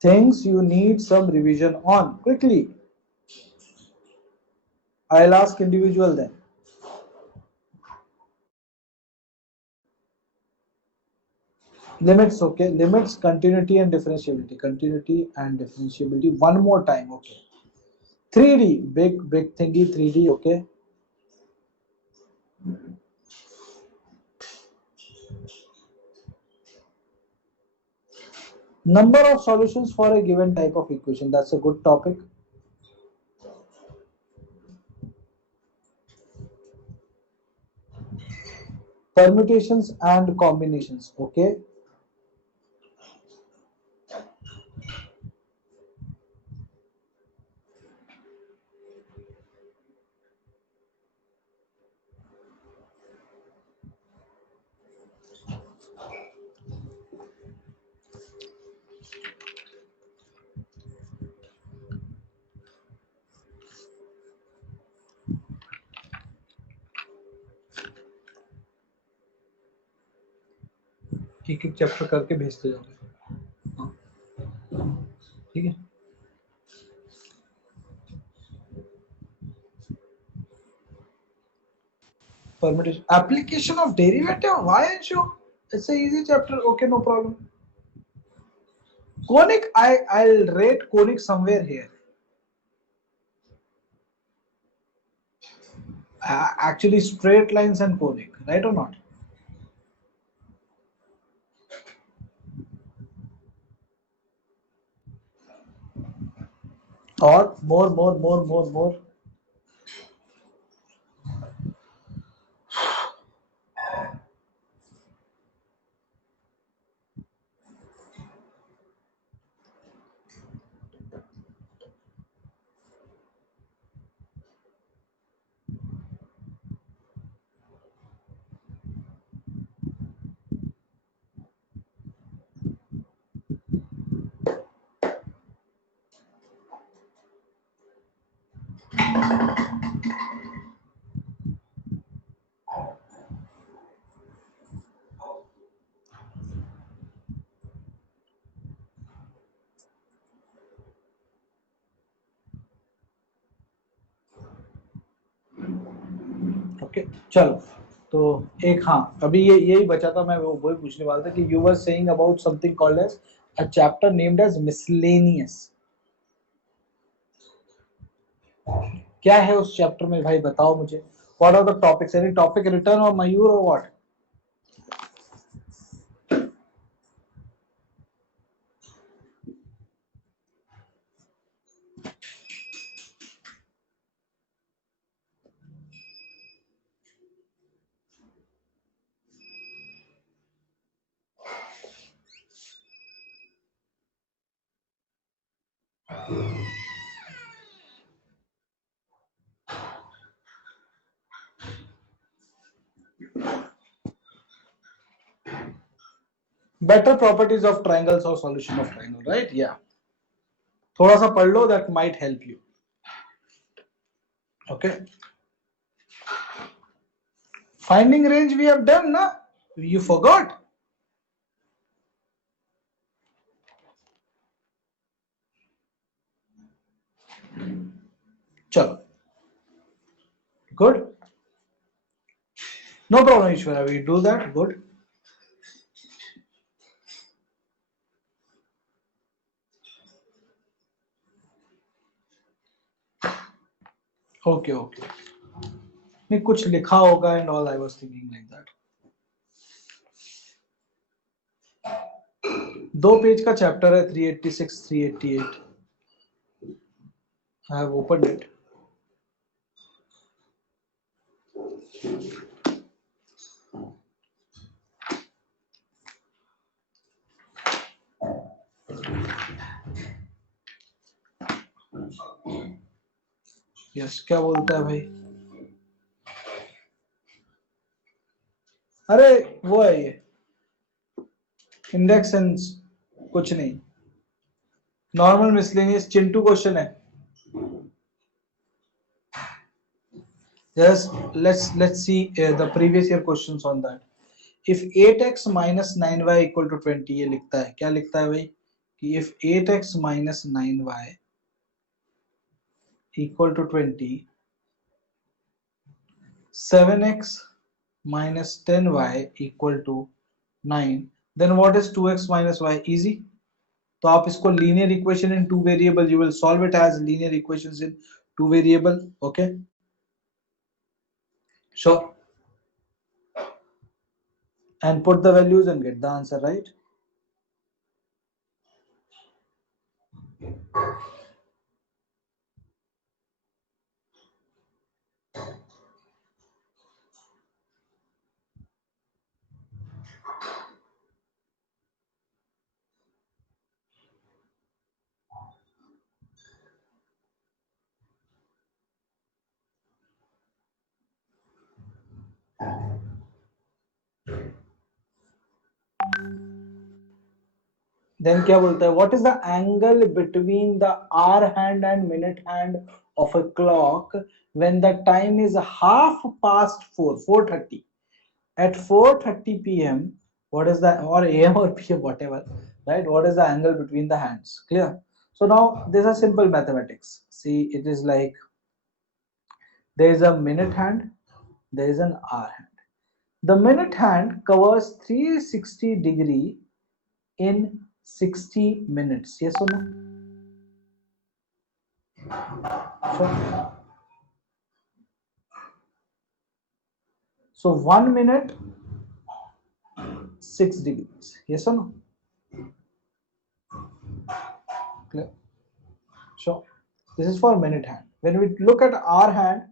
Things you need some revision on quickly. I'll ask individual then. Limits, okay. Limits, continuity and differentiability. Continuity and differentiability. One more time, okay. 3D, big thingy, 3D, okay. Number of solutions for a given type of equation. That's a good topic. Permutations and combinations, okay. एक एक chapter करके भेजते जाओ, ठीक है. Permutation, application of derivative. Why aren't you? It's an easy chapter. Okay, no problem. Conic, I'll rate conic somewhere here. Actually, straight lines and conic, right or not? Or more. Okay, चलो. तो एक, हाँ, अभी ये यही बचा था. मैं वही पूछने वाला था कि you were saying about something called as a chapter named as miscellaneous. क्या है उस चैप्टर में भाई, बताओ मुझे. What are the topics? Any topic return और मयूर और what? Better properties of triangles और सॉल्यूशन ऑफ ट्रायंगल, राइट? या थोड़ा सा पढ़ लो, that might help you. Okay, finding range we have done ना, यू फॉरगॉट. चलो, good, no problem Ishwara, we do that. Good. Okay, okay. नहीं कुछ लिखा होगा and all, I was thinking like that. 2 page का चैप्टर है, 386 388. I have opened it. Yes, क्या बोलता है भाई? अरे वो है ये इंडेक्स एंड कुछ नहीं, नॉर्मल मिसलेनियस चिंटू क्वेश्चन है. Yes, let's see the previous year questions on that. If 8x minus 9y equal to 20, ये लिखता है, क्या लिखता है भाई if 8x minus 9y equal to 20, 7x minus 10y equal to 9, then what is 2x minus y? Easy. तो आप इसको linear equation in two variable, you will solve it as linear equations in two variable. Okay, sure, and put the values and get the answer, right? Then क्या बोलता है? What is the angle between the hour hand and minute hand of a clock when the time is half past 4, 4:30? At 4:30 p.m., what is the, or am or pm, whatever, right? What is the angle between the hands? Clear? So now this is simple mathematics. See, it is like there is a minute hand, there is an hour hand. The minute hand covers 360 degree in 60 minutes. Yes or no? Sure. So 1 minute 6 degrees. Yes or no? Clear? Sure. This is for minute hand. When we look at hour hand,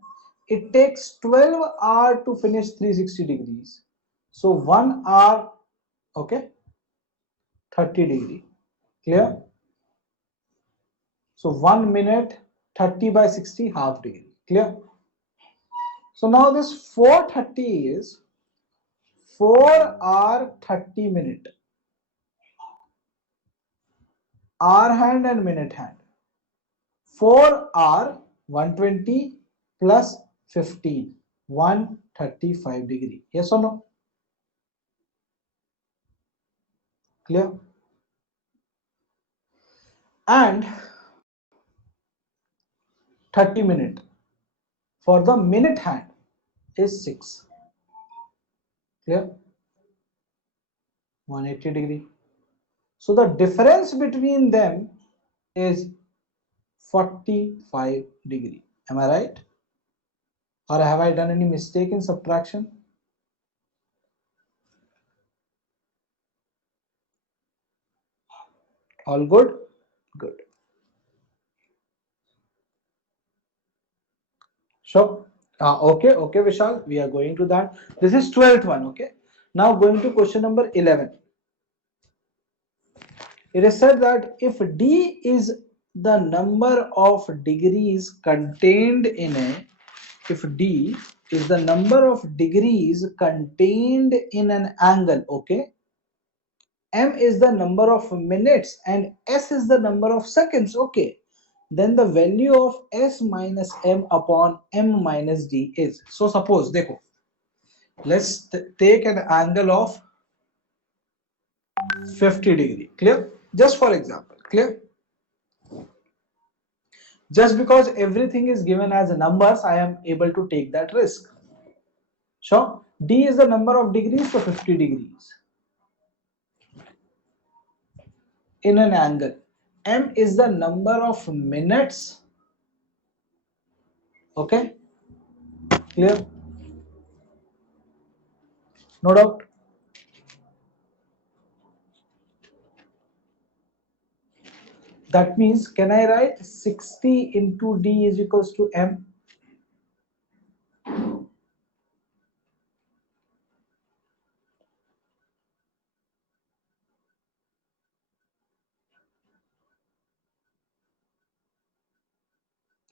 it takes 12 hours to finish 360 degrees. So 1 hour, okay, 30 degree. Clear? So 1 minute 30 by 60, half degree. Clear? So now this 430 is 4 hour 30 minute. Hour hand and minute hand. 4 hour 120 plus 15, 135 degree. Yes or no? Clear? And 30 minute for the minute hand is 6. Clear? 180 degree. So the difference between them is 45 degree. Am I right? Or have I done any mistake in subtraction? All good? Good. Sure. Okay, Vishal, we are going to that. This is 12th one, okay? Now going to question number 11. It is said that if D is the number of degrees contained in a, if D is the number of degrees contained in an angle, okay? M is the number of minutes and S is the number of seconds, okay? Then the value of S minus M upon M minus D is. So suppose, देखो, let's take an angle of 50 degree. Clear? Just for example. Clear? Just because everything is given as numbers, I am able to take that risk. Sure. D is the number of degrees, so 50 degrees in an angle. M is the number of minutes. Okay. Clear? No doubt. That means, can I write 60 into D is equals to M?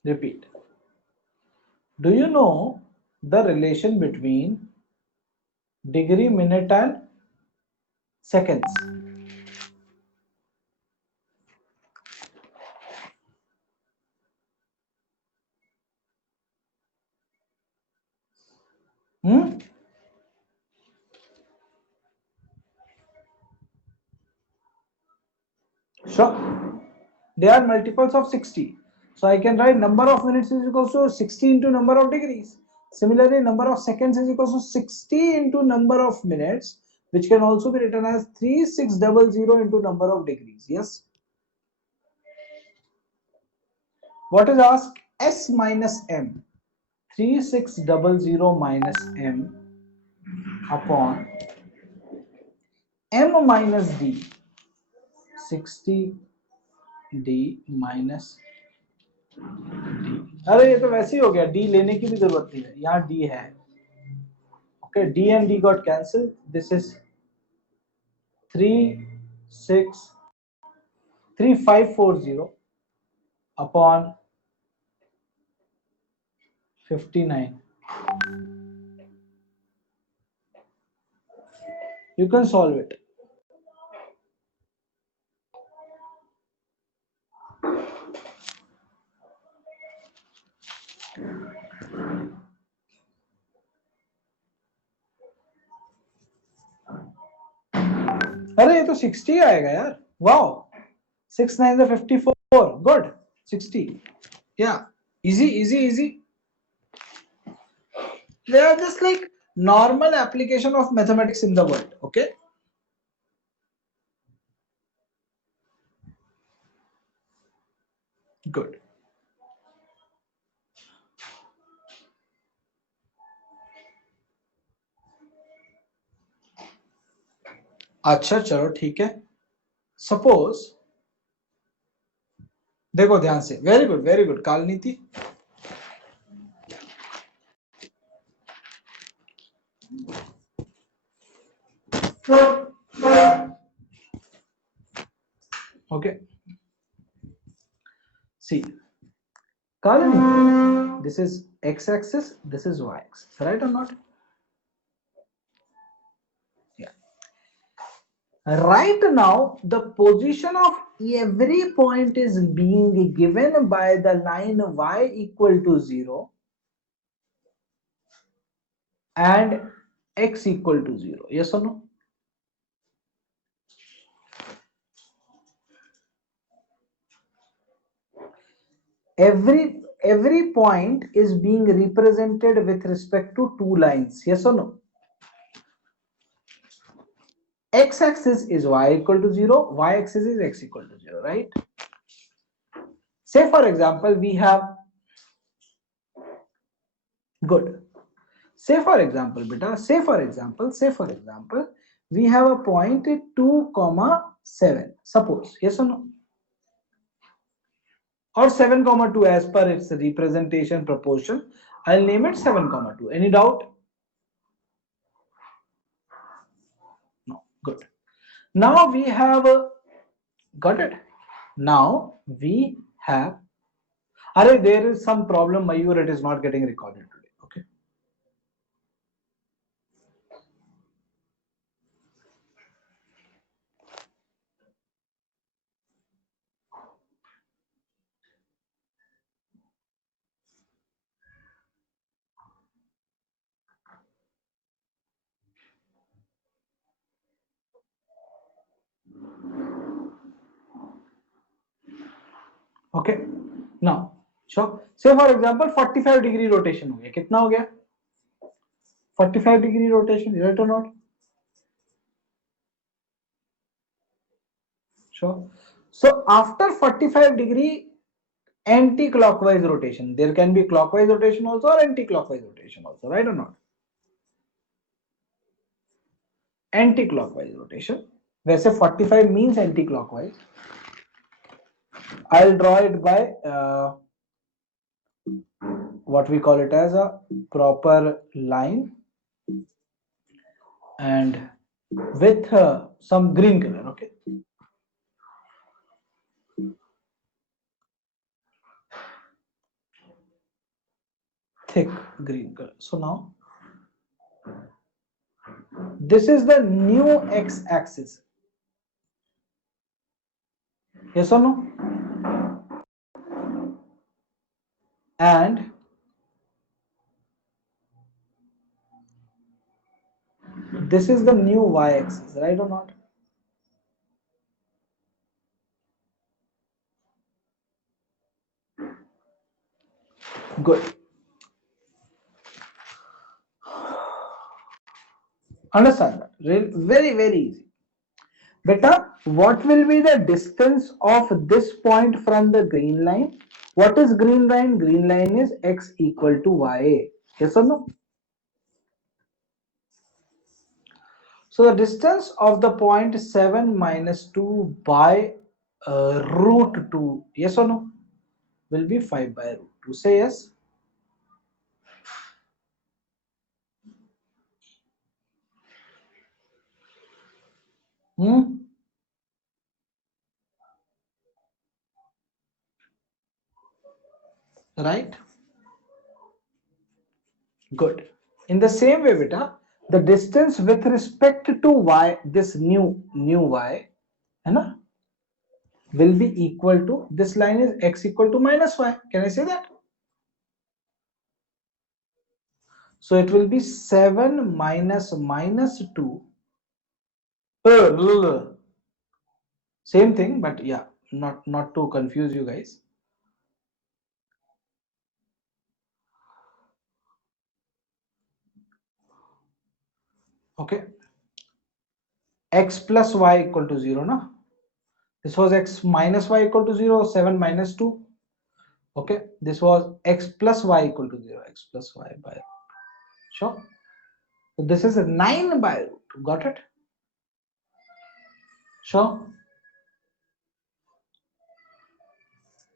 Repeat. Do you know the relation between degree, minute and seconds? Hmm? Sure. They are multiples of 60. So I can write number of minutes is equal to 60 into number of degrees. Similarly, number of seconds is equal to 60 into number of minutes, which can also be written as 3600 into number of degrees. Yes. What is asked? S minus M. 3600 minus M upon M minus D. 60 D minus D. अरे ये तो वैसे ही हो गया, D लेने की भी जरूरत नहीं है, यहाँ D है. Okay, D and D got cancelled. This is 3 6 3540 upon 59. You can solve it. अरे ये तो 60 आएगा यार. Wow. 6 9 is 54. Good. 60. Yeah. Easy. They are just like normal application of mathematics in the world. Okay. Good. अच्छा चलो ठीक है. Suppose देखो ध्यान से. Very good. कालनीति. Okay. See, कालनीति. This is x-axis. This is y-axis. Right or not? Yeah. Right now, the position of every point is being given by the line y equal to 0 and x equal to 0. Yes or no? Every point is being represented with respect to two lines. Yes or no? X-axis is y equal to 0, y-axis is x equal to 0, right? Say for example, we have, good. Say for example, beta, say for example, we have a point 2, 7. Suppose, yes or no? Or 7, 2 as per its representation proportion. I'll name it 7, 2. Any doubt? No. Good. Now we have got it. Now we have. Are there is some problem, Mayur, it is not getting recorded today. Okay. Okay. Now, sure. Say for example, 45-degree rotation हो गया. कितना हो गया? 45-degree rotation, right or not? Sure. So after 45-degree anti-clockwise rotation, there can be clockwise rotation also or anti-clockwise rotation also, right or not? Anti-clockwise rotation. वैसे 45 means anti-clockwise. I'll draw it by what we call it as a proper line and with some green color. Okay. Thick green color. So now this is the new x-axis. Yes or no? And this is the new y-axis, right or not? Good. Understand that? Very, very easy. Beta, what will be the distance of this point from the green line? What is green line? Green line is x equal to y. Yes or no? So the distance of the point 7 minus 2 by root 2, yes or no, will be 5 by root 2. Say yes. Hmm? Right? Good. In the same way, beta, the distance with respect to y, this new y, है ना, will be equal to, this line is x equal to minus y. Can I say that? So it will be 7 minus 2. Same thing, but yeah, not to confuse you guys. Okay. X plus y equal to 0, no? This was x minus y equal to 0, 7 minus 2. Okay. This was x plus y equal to 0, x plus y by root. Sure. So this is a 9 by root. Got it? Sure.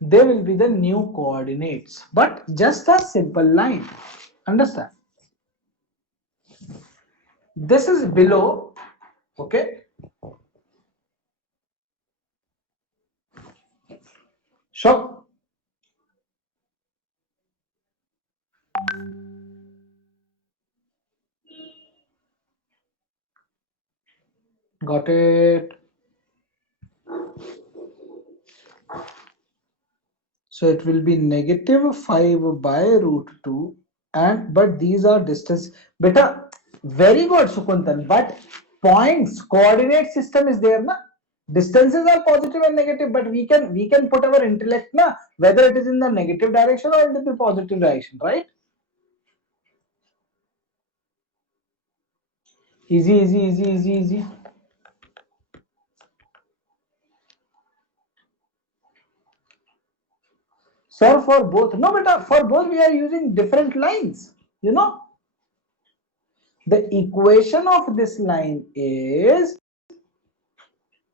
They will be the new coordinates, but just a simple line. Understand? This is below. Okay. Sure. Got it. So it will be negative 5 by root 2, and but these are distance. Beta, very good, Sukuntan. But points, coordinate system is there, na? Distances are positive and negative, but we can put our intellect, na, whether it is in the negative direction or in the positive direction, right? Easy, easy, easy, easy, easy. Sir, for both. No, beta, for both we are using different lines. You know, the equation of this line is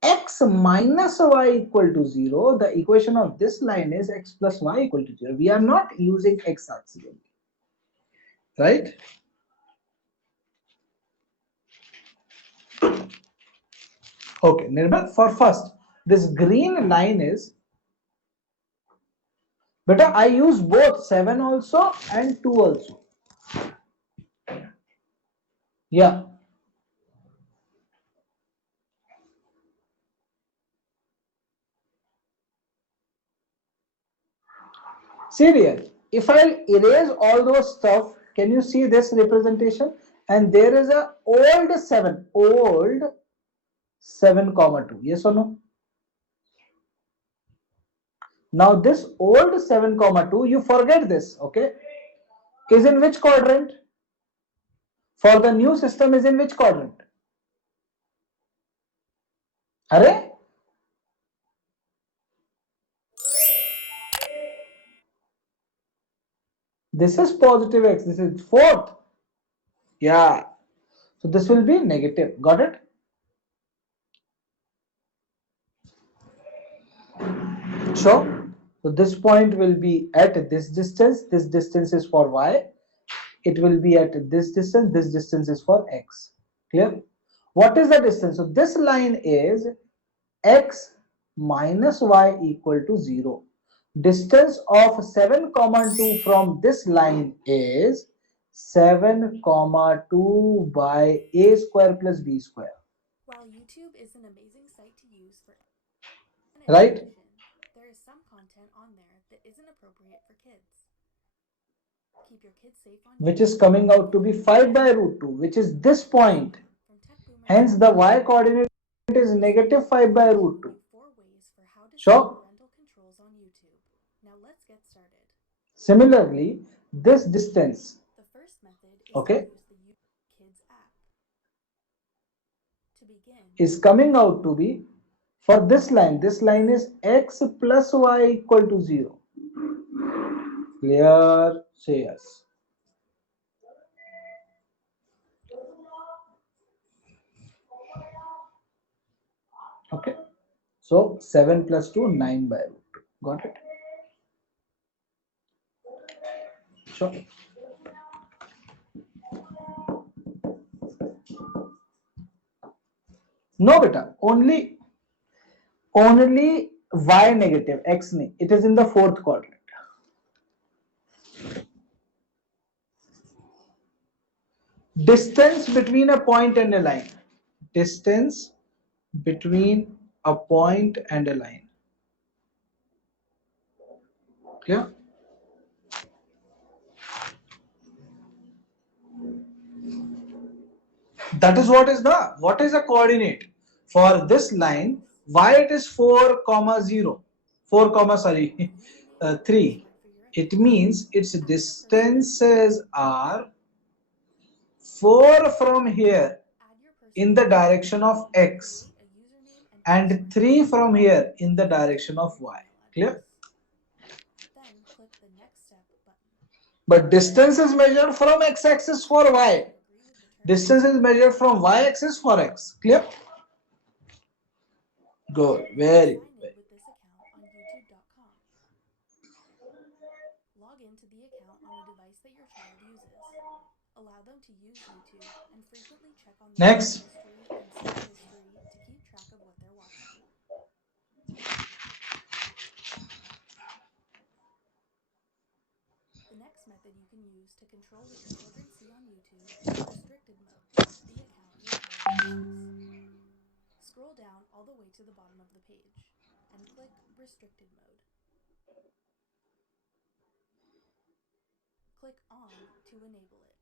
x minus y equal to 0. The equation of this line is x plus y equal to 0. We are not using x accidentally. Right? Okay, Nirbal, for first, this green line is, better I use both 7 also and 2 also. Yeah. Serial. If I erase all those stuff, can you see this representation? And there is a old 7 comma 2. Yes or no? Now this old 7 comma 2, you forget this, okay? Is in which quadrant? For the new system is in which quadrant? Array? This is positive x, this is fourth. Yeah. So this will be negative. Got it? Sure. So this point will be at this distance. This distance is for y. It will be at this distance. This distance is for x. Clear? What is the distance? So this line is x minus y equal to 0. Distance of 7 comma 2 from this line is 7 comma 2 by a square plus b square. While YouTube is an amazing site to use for Right? education, there is some content on there that isn't appropriate for kids. Keep your kids safe on Which YouTube. is coming out to be 5 by root 2, which is this point. From Tech Boomers. Hence the y coordinate is negative 5 by root 2. Like 4 ways for how to set Sure? parental controls on YouTube. Now let's get started. Similarly, this distance, The first method is to okay, use the Kids app. To begin, is coming out to be, for this line is x plus y equal to 0. Clear? Say yes. Okay. So 7 plus 2, 9 by root 2. Got it? Sure. No, beta. Only y negative, x nahi. It is in the fourth quadrant. Distance between a point and a line. Distance between a point and a line. Clear? That is what is the coordinate for this line? Why it is 4 comma 0, 4 comma sorry a username and 3. password for your It account. means its Add your personal distances are 4 from here add your in personal the email direction of and x create a username and and password for 3 your from account. here in the Enter direction in of your y. email Clear? address. Then click the Next Step button. But distance is measured from x-axis for Confirm y. and agree with the terms and Distance is conditions. measured from y-axis for x. Clear? Good. Very Sign in good. with this account on youtube.com. Log into the account on a device that your child uses. Allow them to use YouTube and frequently check on their watch Next. history and search history to keep track of what they're watching. The next method you can use to control what your children see on YouTube is restricted mode, the account your child uses. Scroll down all the way to the bottom of the page and click Restricted Mode. Click On to enable it.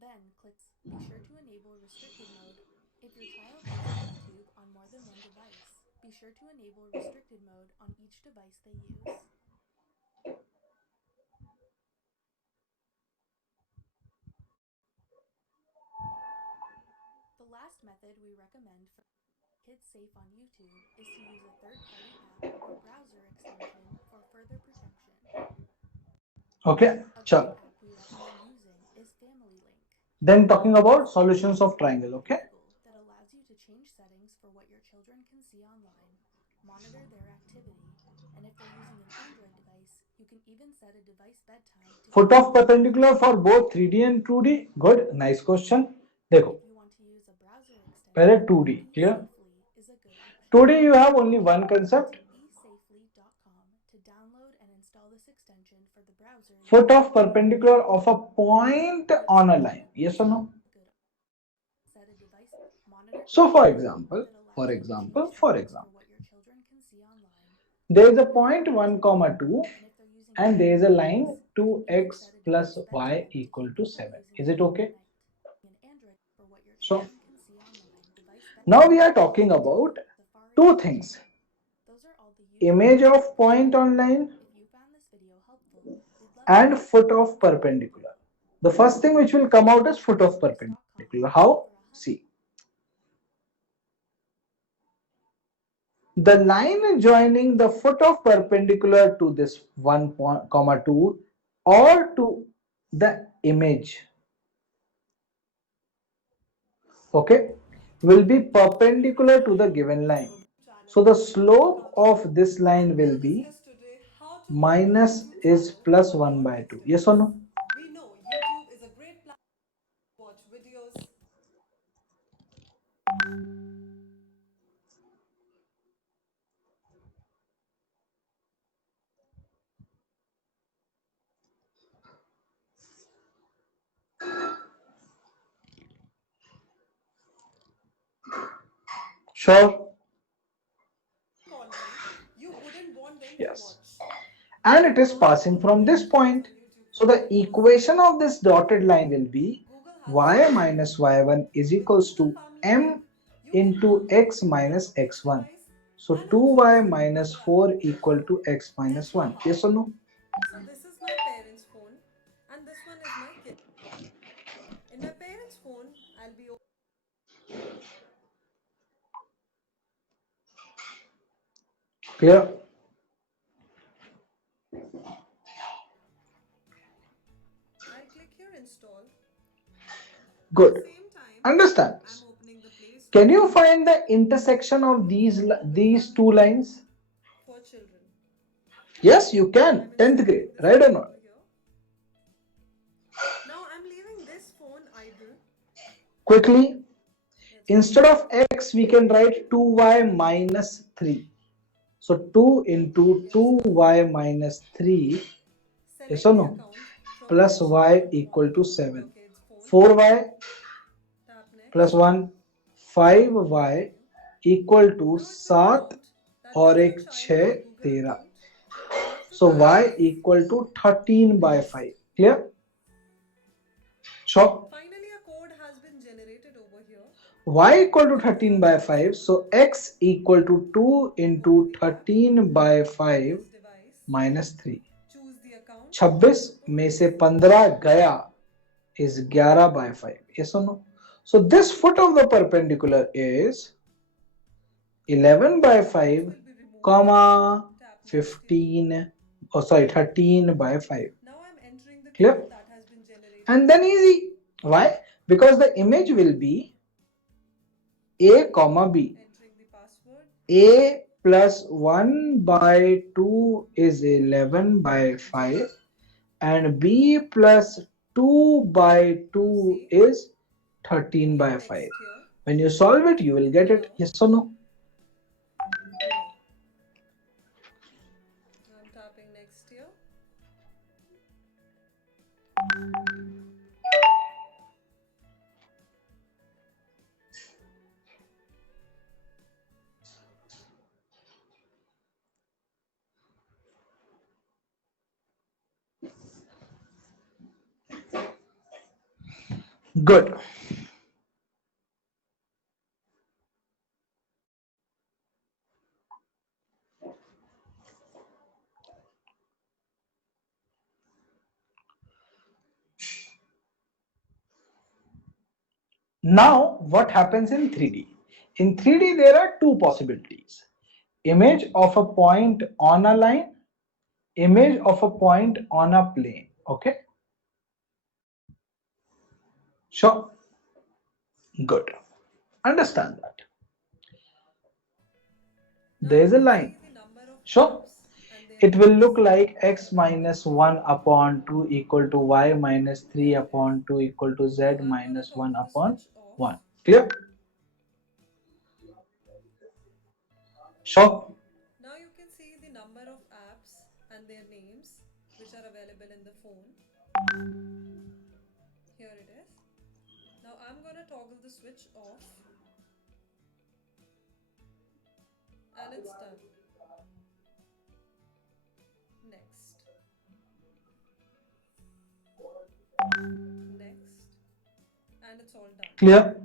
Then click Be sure to enable restricted mode. If your child uses YouTube on more than one device, be sure to enable restricted mode on each device they use. The last method we recommend for kids safe on YouTube is to use a third-party app or browser extension for further protection. Okay. A great Chalo. app we recommend using is Family Link. Then talking It's about a free solutions app of triangle. provided by Okay. Google that allows you to change settings for what your children can see online, monitor their activity, and if they're using an Android device, you can even set a device bedtime to Foot keep of them safe. perpendicular for both 3D and 2D. Good. Nice question. देखो. If you want to use a browser पहले extension, 2D. Clear? eSafely is a good option. 2D you have only one Go concept. to esafely.com to download and install this extension for the browser your Foot child of will use. perpendicular of a point The on a extension line. Yes or no? is a good set a device monitor So their for activity example, that for allows you to change example, for settings for example, what your children can see online, there is a monitor their point 1 activity, comma 2 and if they're using an and there is a Android line device, you can even 2x set a plus device y bedtime to equal keep to them from 7. using Is it it late at okay? night. An Android for what your So children can see online, device now we bedtime are is talking YouTube, about Safari, two and things. Google. Those are all the YouTube Image apps of you can point use. online If you found this video helpful, we'd love to and hear from foot you. of perpendicular. The first thing which will come out is foot of Youtubesafetytips.com perpendicular. has How? over 100. See. The line joining the foot of perpendicular to this 1 comma 2 or to the image, okay, will be perpendicular to the given line. So the slope of this line will be minus is plus 1 by 2. Yes or no? Sure. Yes. And it is passing from this point. So the equation of this dotted line will be y minus y1 is equals to m into x minus x1. So 2y minus 4 equal to x minus 1. Yes or no? And this one is my kid. In my parents' phone, I'll be Clear? I'll click here install. At the Good. same time, Understand I'm this. opening the Play Can Store you find the intersection of Google these two Family lines? for children. Yes, you can. I'm 10th grade, installing this right or app not? over here. Now I'm leaving this phone idle. Quickly, Let's go instead of back. x, we can write 2y minus 3. So 2 into It's done. 2y minus 3, yes Select or the no? account from Plus which y you equal want to your 7. kid's phone. 4y Tap plus next. 1, 5y Continue. equal to Now it will 7 prompt that और does the एक child have a 6 Google 13. account? You have to So tap y yes. equal to 13 by 5. Next. Clear? Sure. Finally, a code has been generated over here. Y equal To to 13 confirm by your 5. phone, So x equal to 2 open into the app, 13 by find 5 this device, minus 3. choose the account you want 26 to में permit. से 15 गया is 11 by 5. Yes or no? So this foot of the perpendicular is 11 The by switch off 5 will be removed. comma Tap next here. 15, oh sorry, 13 by 5. Now I'm entering the Clear? code that has been generated. And then easy. Why? Because the image will be a comma b. Entering the password. A plus 1 by 2 is 11 by 5 and b plus 2 by Now 2 see, is 13 click by 5. next here. When you solve it, you will get it. Now, Yes or no? no. I'm tapping next here. Good. Now, what happens in 3D? In 3D, there are two possibilities. Image of a point on a line, image of a point on a plane. Okay? Sure. Good. Understand that. Now There you is a can line. see the number of Sure. apps and their It will names look like which are x available minus in the 1 phone. upon 2 equal to y minus 3 Here it is. upon 2 equal to z Now I'm going to minus 1 toggle the upon switch off. 1. Clear? Sure. Now you can see the number of apps and their names which are available in the phone. Here it is. Now I'm going to toggle the switch off and it's done. Next. Next. And it's all done. Clear?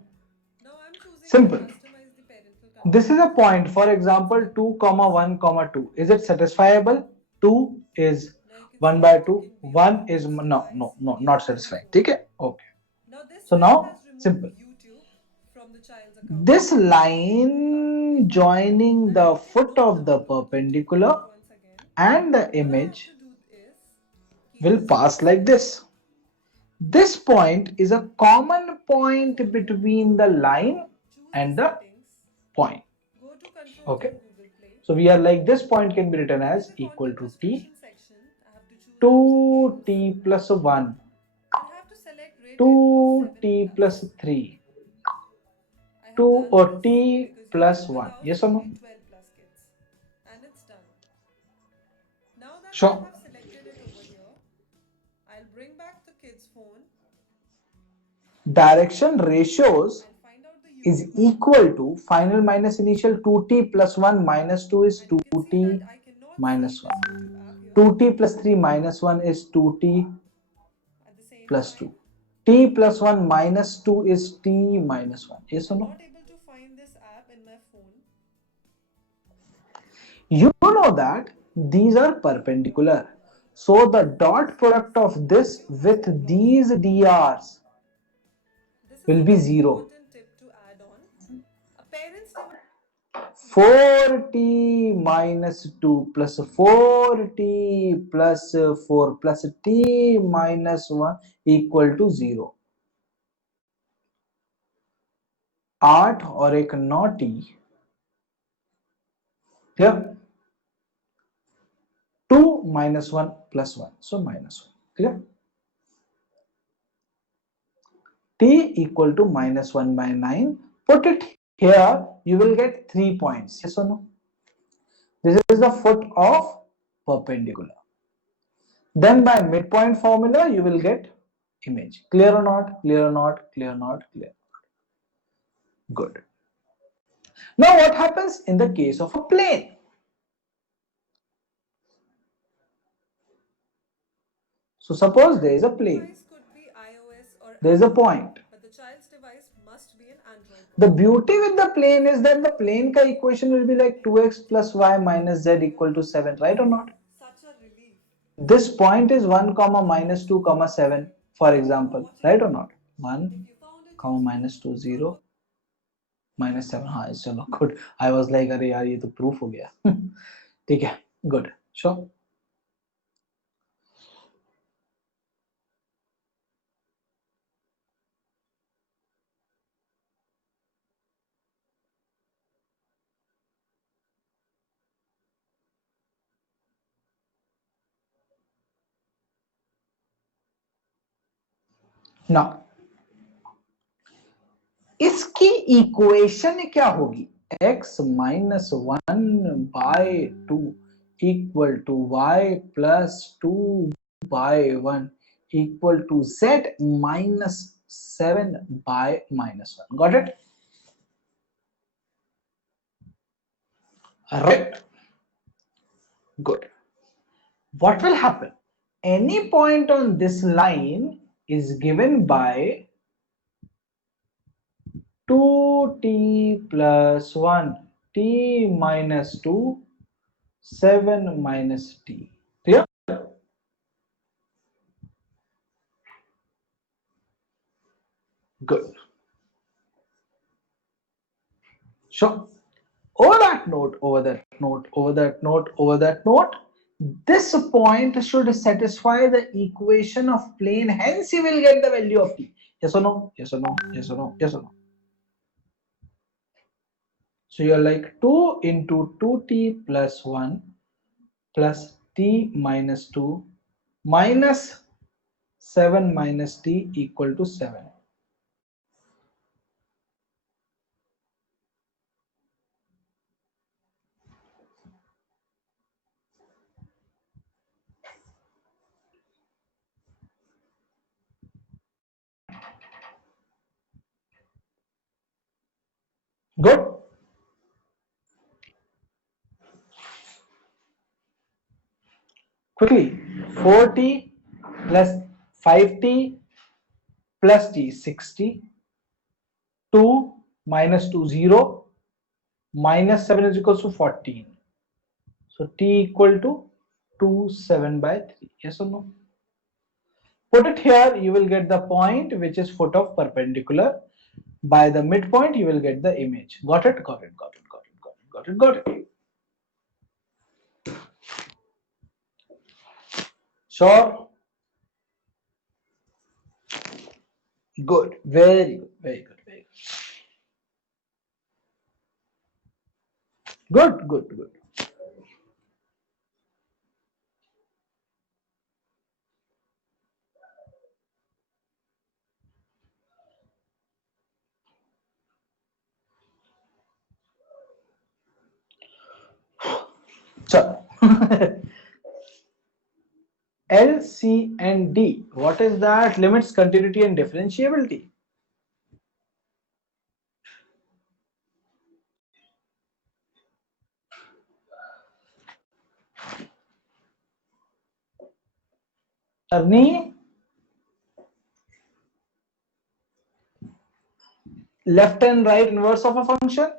Now I'm choosing to Simple. customize the parental This is controls. a point, for Let's example, go. 2 comma 1 comma 2. Is it satisfiable? 2 is Now you can 1 see by it 2. can be on 1 is this device or the not other satisfying. phone. Okay? Okay. Now this So app now, has removed simple. YouTube from the child's account. This But line if I want joining that the he foot cannot of the upload YouTube perpendicular once again, and the all I have image to do is keep will the pass settings like here. this. This point is a common Pick the point phone mode, between the line choose the and the settings, point. go to controls Okay. in Google Play. So we are like this point can be written Then in as the equal content to t description section, I have to choose apps and games. 2t plus 1 Then I have to select rated for 7 2t plus plus. 3 I have 2 done or this t because plus YouTube 1. allows Yes or only no? 12 plus kids. And it's done. Now that I Sure. have selected it over here, I'll bring back the kid's phone. Direction ratios I'll find out the is YouTube app. equal to final minus initial 2t plus 1 minus 2 is And you can see that 2t I cannot see minus this 1. YouTube app here. 2t plus 3 minus 1 is 2t At the same plus time, 2. T plus 1 minus 2 is t minus 1. Yes or I'm no? not able to find this app in my phone. You know that these are perpendicular. So the dot product So, of thank this you for with sharing all these this information. DRs This is will a be very 0. important tip to add on. A parent's device 4t minus 2 plus 4t plus 4 plus t minus 1 equal to 0. 8 और एक 9t, clear? 2 minus 1 plus 1, so minus 1, clear? T equal to minus 1 by 9. Put it here, you will get 3 points, yes or no? This is the foot of perpendicular. Then by midpoint formula, you will get image. Clear or not? Clear or not? Clear or not? Clear. Good. Now what happens in the case of a plane? So suppose there is a plane. device could be iOS or There is a Android, point. but the child's device must be an Android The one. beauty with the plane is that the plane ka equation will be like 2x plus y minus z equal to 7, right or not? Such a relief. This point is 1 comma minus Almost 2 comma 7, user-friendly. for Thank you for example, watching the right or video. not? 1 If you found it comma useful, minus 2 do 0 minus 7. हाँ चलो good. I was like अरे यार ये तो proof हो गया. ठीक है, good. Sure. Now इसकी इक्वेशन क्या होगी? x minus 1 by 2 equal to y plus 2 by 1 equal to z minus 7 by minus 1. Got it? Right. Good. What will happen? Any point on this line is given by 2t plus 1, t minus 2, 7 minus t. Clear? Good. Sure. Over that note, over that note, over that note, over that note, this point should satisfy the equation of plane. Hence, you will get the value of t. Yes or no? Yes or no? Yes or no? Yes or no? So you're like 2 into 2t plus 1 plus t minus 2 minus 7 minus t equal to 7. Good. Quickly, 4t plus 5t plus t 60, 2 minus 2 0, minus 7 is equals to 14. So t equal to 2 7 by 3. Yes or no? Put it here, you will get the point which is foot of perpendicular. By the midpoint, you will get the image. Got it? Got it, got it, got it, got it, got it, got it. Sure? Good. Very good. Very good. Very good. Good, good, good. So L, C, and D. What is that? Limits, continuity, and differentiability. Ernie, left and right inverse of a function.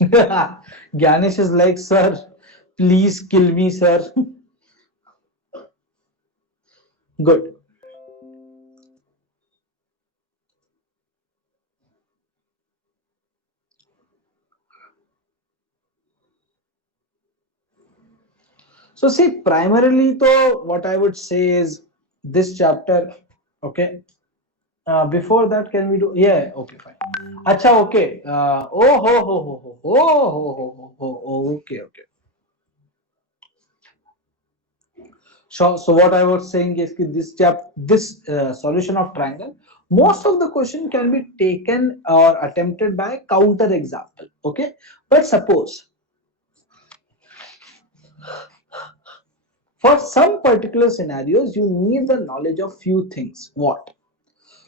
Ganesh is like, sir, please kill me, sir. Good. So see, primarily, though, what I would say is this chapter. Okay. Before that, can we do? Yeah. Okay. Fine. Acha. Okay. Oh ho ho ho ho ho ho ho ho. Okay. Okay. So what I was saying is that this solution of triangle, most of the question can be taken or attempted by counter example. Okay. But suppose for some particular scenarios you need the knowledge of few things. What?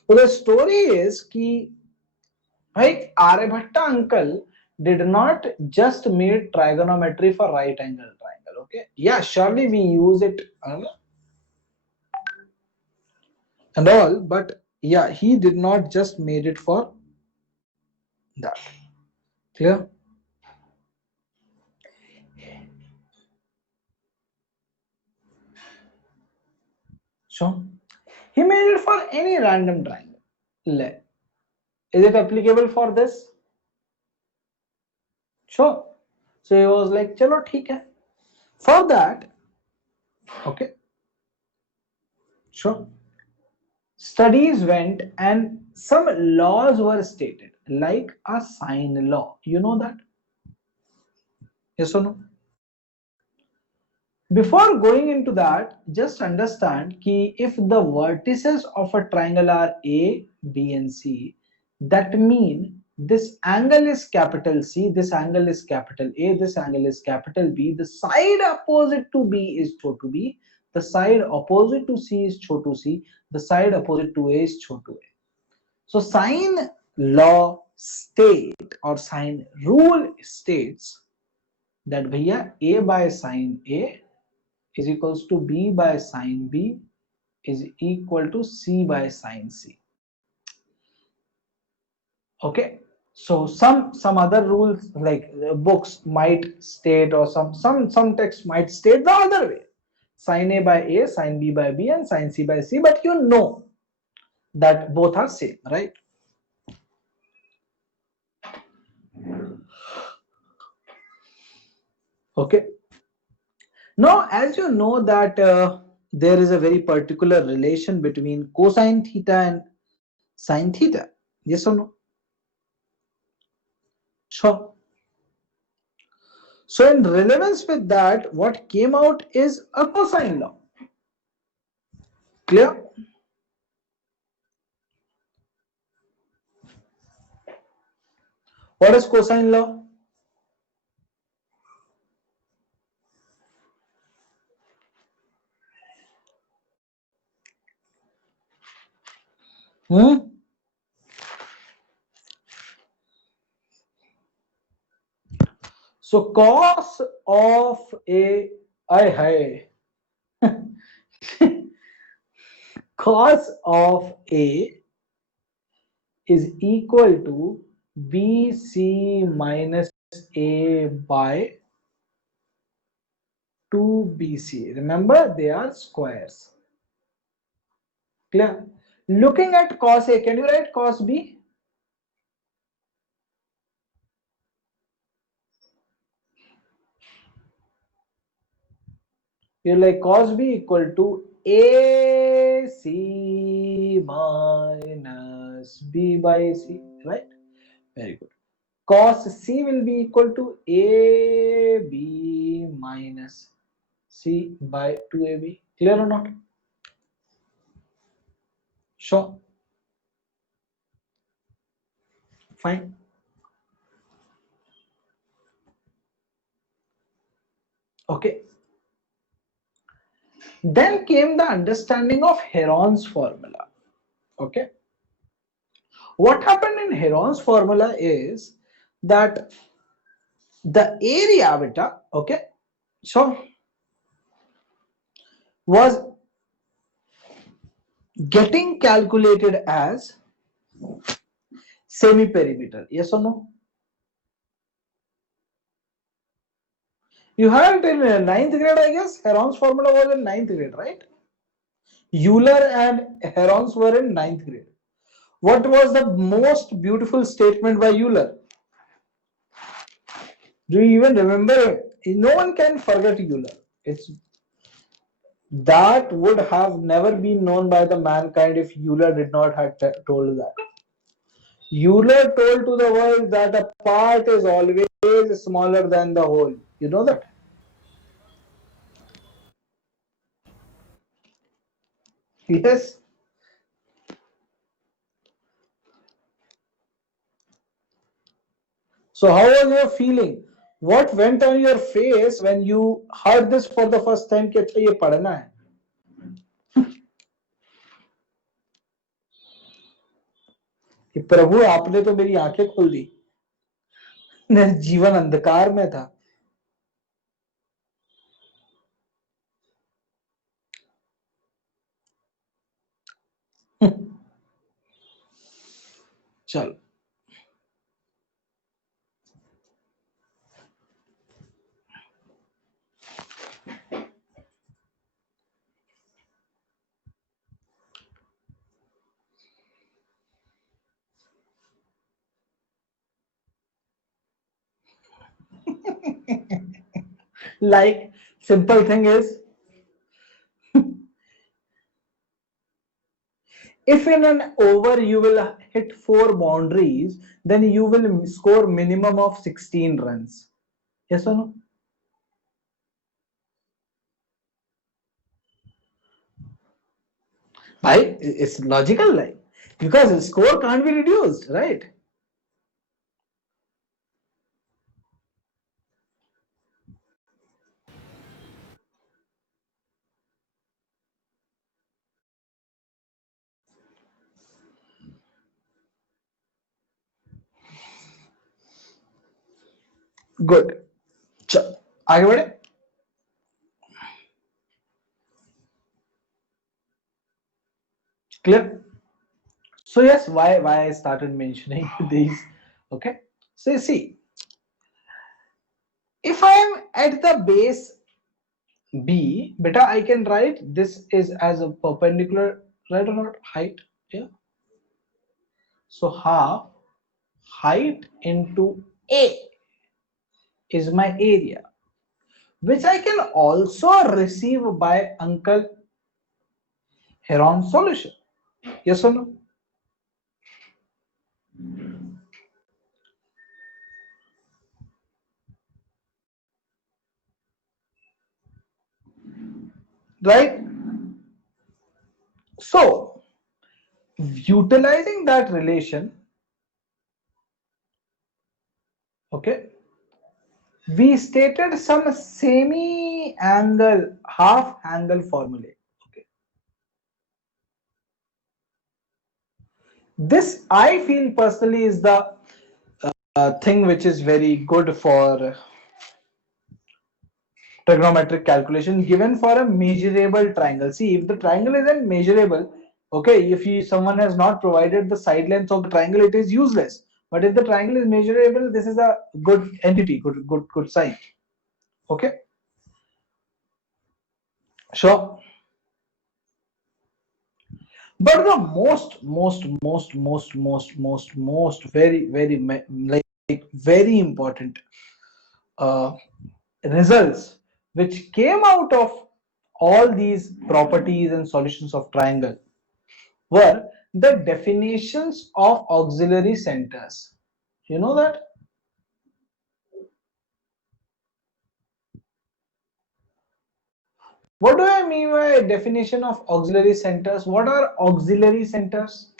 So the story is कि भाई Aryabhatta uncle did not just made trigonometry for right angle triangle. Okay, yeah, surely we use it and all, but yeah, he did not just made it for that. Clear? So he made it for any random triangle. Is it applicable for this? Sure. So he was like, चलो ठीक है. For that, okay, sure. Studies went and some laws were stated, like a sine law. You know that? Yes or no? Before going into that, just understand कि if the vertices of a triangle are A, B, and C, that mean this angle is capital C, this angle is capital A, this angle is capital B, the side opposite to B is chotu B, the side opposite to C is chotu C, the side opposite to A is chotu A. So sine law state or sine rule states that bhaiya A by sine A is equals to B by sine B is equal to C by sine C. Okay. So some other rules like books might state or some text might state the other way. Sine A by A, sine B by B, and sine C by C, but you know that both are same, right? Okay. Now, as you know that there is a very particular relation between cosine theta and sine theta. Yes or no? Sure. So in relevance with that, what came out is a cosine law. Clear? What is cosine law? Hmm? So cos of a I cos of a is equal to BC minus a by 2BC. Remember, they are squares. Clear? Looking at cos A, can you write cos B? You're like cos B equal to AC minus B by C, right? Very good. Cos C will be equal to AB minus C by 2AB. Clear or not? Sure. Fine. Okay. Then came the understanding of Heron's formula. Okay. What happened in Heron's formula is that the area beta, okay, so was getting calculated as semi perimeter. Yes or no? You had it in ninth grade, I guess. Heron's formula was in ninth grade, right? Euler and Heron's were in ninth grade. What was the most beautiful statement by Euler? Do you even remember it? No one can forget Euler. It's that would have never been known by the mankind if Euler did not have told that. Euler told to the world that a part is always smaller than the whole. You know that? Yes. So how was your feeling? What went on your face when you heard this for the first time कि अच्छा ये पढ़ना है? कि प्रभु आपने तो मेरी आंखें खोल दी. मेरा जीवन अंधकार में था. चल. Like simple thing is, if in an over you will hit 4 boundaries, then you will score minimum of 16 runs. Yes or no? Right? It's logical, like, because the score can't be reduced, right? Good. चल आगे बढ़े. Clear? So yes, why I started mentioning these. Okay. So you see, if I am at the base B, beta, I can write this is as a perpendicular, right or not? Height. Yeah. So half height into A is my area, which I can also receive by Uncle Heron's solution. Yes or no? Right? So, utilizing that relation, okay, we stated some semi-angle, half-angle formulae. Okay. This I feel personally is the thing which is very good for trigonometric calculation given for a measurable triangle. See, if the triangle isn't measurable, okay, if someone has not provided the side length of the triangle, it is useless. But if the triangle is measurable, this is a good entity, good sign. Okay. Sure. But the most very like very important uh, results which came out of all these properties and solutions of triangle were the definitions of auxiliary centers. You know that? What do I mean by definition of auxiliary centers? What are auxiliary centers?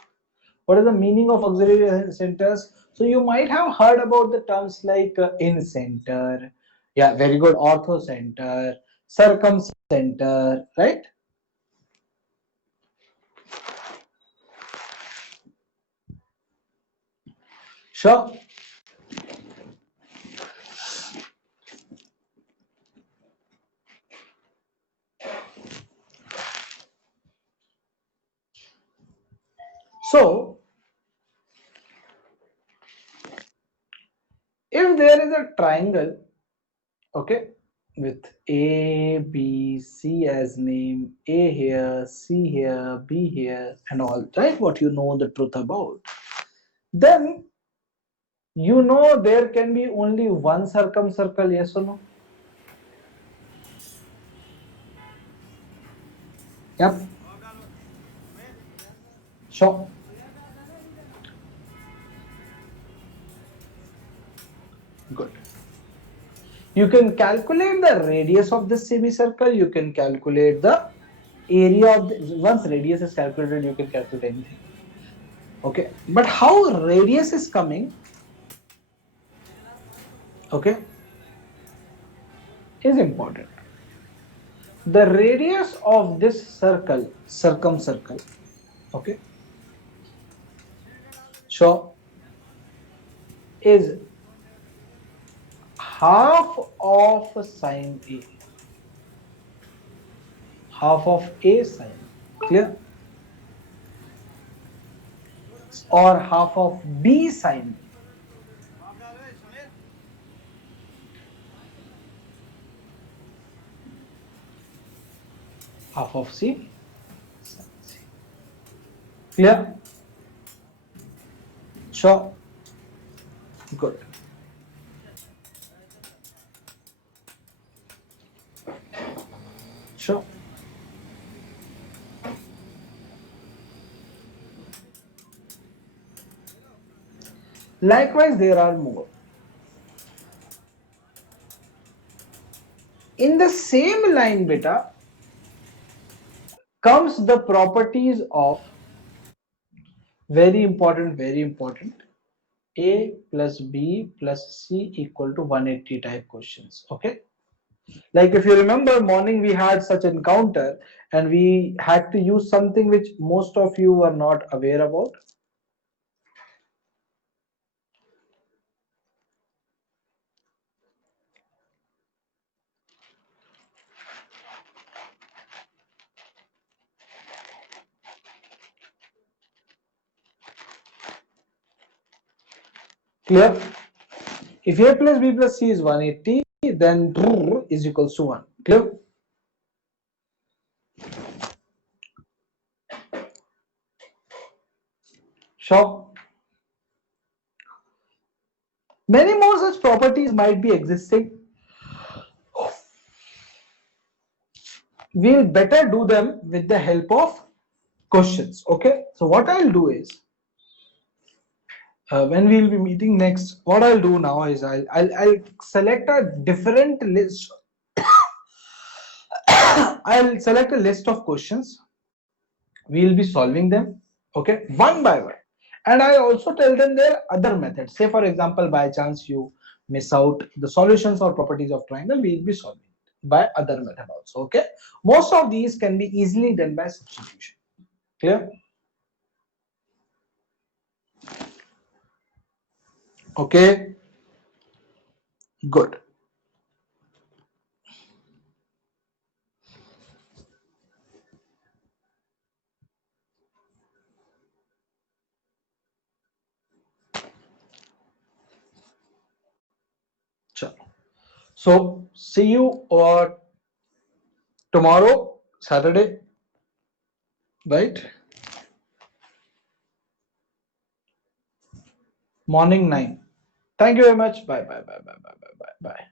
What is the meaning of auxiliary centers? So you might have heard about the terms like in center, yeah, very good, ortho center, circumcenter, right? Sure. So if there is a triangle, okay, with A, B, C as name, A here, C here, B here, and all, right? What you know the truth about. Then you know there can be only one circumcircle, yes or no? Yep, sure. Good. You can calculate the radius of this semicircle, you can calculate the area of the, once radius is calculated, you can calculate anything. Okay, but how radius is coming, okay, is important. The radius of this circle, circumcircle, okay, so is half of sine A, half of A sine, clear? Or half of B sine B, half of C sine C, clear? Sure, good. Sure. Likewise, there are more. In the same line, beta, comes the properties of, very important, A plus B plus C equal to 180 type questions. Okay. Like if you remember, morning we had such encounter and we had to use something which most of you were not aware about. Clear? If A plus B plus C is 180, then is equals to 1. Clear? Sure. Many more such properties might be existing. We'll better do them with the help of questions. Okay. So what I'll do is, when we'll be meeting next, what I'll do now is I'll select a different list. I'll select a list of questions. We'll be solving them, okay, one by one. And I also tell them their other methods. Say for example, by chance you miss out the solutions or properties of triangle, we'll be solving it by other method also. Okay, most of these can be easily done by substitution. Clear? Okay, good. Chalo. So see you tomorrow, Saturday, right? Morning 9. Thank you very much. Bye bye bye bye bye bye bye bye.